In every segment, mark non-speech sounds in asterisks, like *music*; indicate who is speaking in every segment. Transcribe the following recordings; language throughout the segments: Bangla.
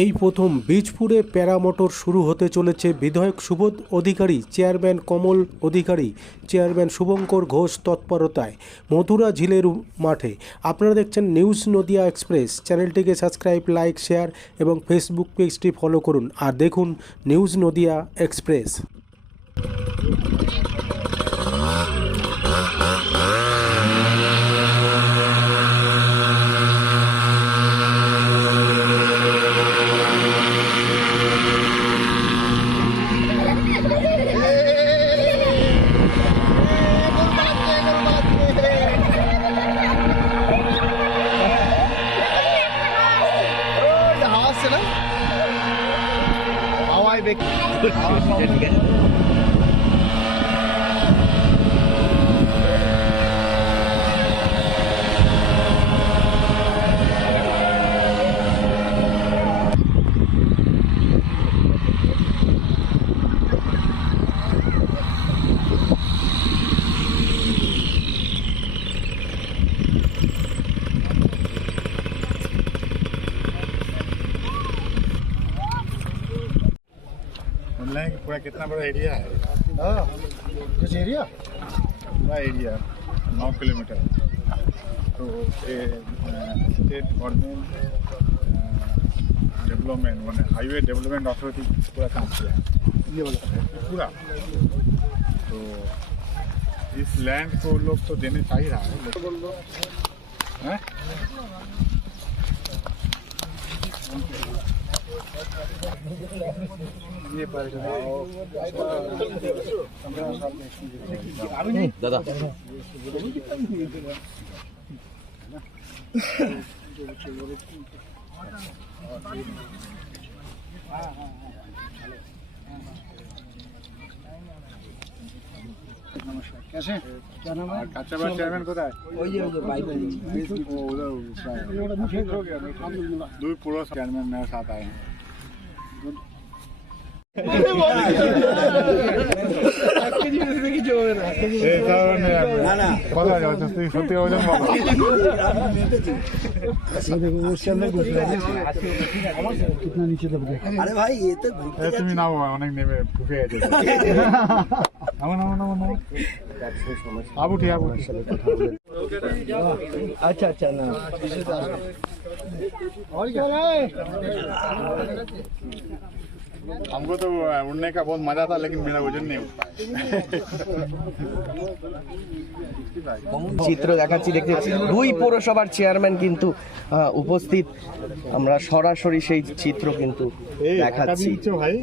Speaker 1: এই প্রথম বীজপুরে প্যারামোটর শুরু হতে চলেছে বিধায়ক সুবোধ অধিকারী, চেয়ারম্যান কমল অধিকারী, চেয়ারম্যান শুভঙ্কর ঘোষ তৎপরতায় মথুরা ঝিলের মাঠে। আপনারা দেখছেন নিউজ নদিয়া এক্সপ্রেস। চ্যানেলটিকে সাবস্ক্রাইব, লাইক, শেয়ার এবং ফেসবুক পেজটি ফলো করুন। আর দেখুন news Nadia express.
Speaker 2: the horse, you know? How
Speaker 3: I make good *laughs* हैं कि पूरा कितना बड़ा एरिया है?
Speaker 2: हाँ कुछ एरिया
Speaker 3: पूरा एरिया नौ किलोमीटर। तो स्टेट गवर्नमेंट डेवलपमेंट मैंने हाईवे डेवलपमेंट अथॉरिटी पूरा काम किया है।
Speaker 2: ये वाला।
Speaker 3: पूरा। तो इस लैंड को लोग तो देने चाहिए रहा है?
Speaker 2: ये दादा। নমস্কার कैसे? क्या नाम
Speaker 3: है? चेयरमैन को था वही है भाई भाई हाँ, उधर पूरा हाँ, चेयरमैन मेरे साथ आए हैं। *laughs*
Speaker 4: আরে ভাই এ তো
Speaker 3: তুমি নাও অনেক নেমে ঢুকে গেছে। *laughs* নামো নামো নামো নামো। আবু
Speaker 4: अच्छा अच्छा ना।
Speaker 2: और क्या? है
Speaker 3: हमको तो उड़ने का बहुत मजा था लेकिन मेरा वजन नहीं उठ पाया
Speaker 4: চিত্র দেখাচ্ছি দেখতে পাচ্ছি দুই পৌরসভার চেয়ারম্যান কিন্তু আহ, উপস্থিত আমরা সরাসরি সেই চিত্র কিন্তু
Speaker 3: এই
Speaker 4: দেখাচ্ছি
Speaker 3: দিচ্ছ ভাই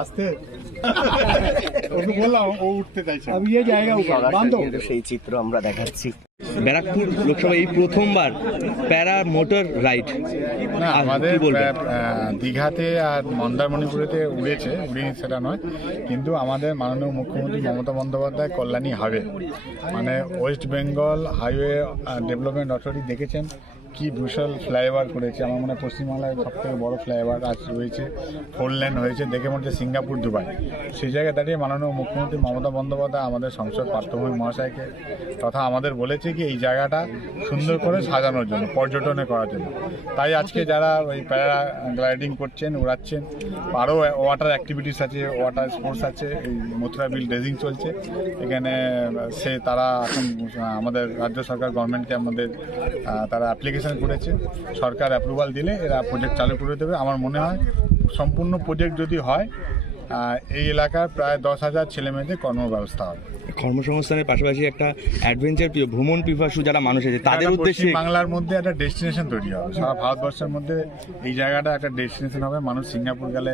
Speaker 3: আসতে *laughs* ওকে বললাম ও উঠতে চাইছে না।
Speaker 2: अब ये जाएगा ऊपर
Speaker 4: সরাসরি
Speaker 2: बांधो
Speaker 4: কিন্তু সেই চিত্র আমরা দেখাচ্ছি
Speaker 5: ব্যারাকপুর লোকসভা এই প্রথমবার প্যারা মোটর রাইড।
Speaker 3: না আমাদের দীঘাতে আর মন্দারমণিপুরেতে উড়েছে উড়িনি সেটা নয় কিন্তু আমাদের মাননীয় মুখ্যমন্ত্রী মমতা বন্দ্যোপাধ্যায় কল্যাণী হাইওয়ে মানে West Bengal highway development authority দেখেছেন কি বিশাল ফ্লাইওভার করেছে। আমার মনে হয় পশ্চিমবাংলায় সব থেকে বড় ফ্লাইওভার আজ রয়েছে ফোর লেন হয়েছে, দেখে মনে হচ্ছে সিঙ্গাপুর, দুবাই। সেই জায়গায় দাঁড়িয়ে মাননীয় মুখ্যমন্ত্রী মমতা বন্দ্যোপাধ্যায় আমাদের সংসদ পার্থভূমি মহাশয়কে তথা আমাদের বলেছে কি, এই জায়গাটা সুন্দর করে সাজানোর জন্য, পর্যটনে করার জন্য। তাই আজকে যারা ওই প্যারা গ্লাইডিং করছেন, উড়াচ্ছেন, আরও ওয়াটার অ্যাক্টিভিটিস আছে ওয়াটার স্পোর্টস আছে, এই মথুরা বিল ড্রেজিং চলছে। এখানে সে তারা এখন আমাদের রাজ্য সরকার গভর্নমেন্টকে আমাদের তারা অ্যাপ্লিকেশন করেছে। সরকার অ্যাপ্রুভাল দিলে এরা প্রজেক্ট চালু করে দেবে। আমার মনে হয় সম্পূর্ণ প্রজেক্ট যদি হয় এই এলাকার প্রায় দশ হাজার ছেলে মেয়েদের কর্মব্যবস্থা হবে।
Speaker 5: কর্মসংস্থানের পাশাপাশি একটা অ্যাডভেঞ্চার প্রিয় ভ্রমণ পিপাসু যারা মানুষ আছে তাদের উদ্দেশ্যে
Speaker 3: বাংলার মধ্যে একটা ডেস্টিনেশন তৈরি হবে। সারা ভারতবর্ষের মধ্যে এই জায়গাটা একটা ডেস্টিনেশন হবে। মানুষ সিঙ্গাপুর গেলে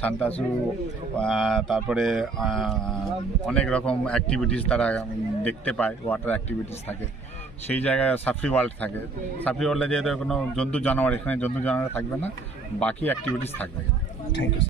Speaker 3: সান্তাসু তারপরে অনেক রকম অ্যাক্টিভিটিস তারা দেখতে পায় ওয়াটার অ্যাক্টিভিটিস থাকে। সেই জায়গায় সাফরি ওয়ার্ল্ড থাকে। সাফরি ওয়ার্ল্ডে যেহেতু কোনো জন্তু জানোয়ার এখানে জন্তু জানোয়ার থাকবে না বাকি অ্যাক্টিভিটিস থাকবে।
Speaker 5: Thank you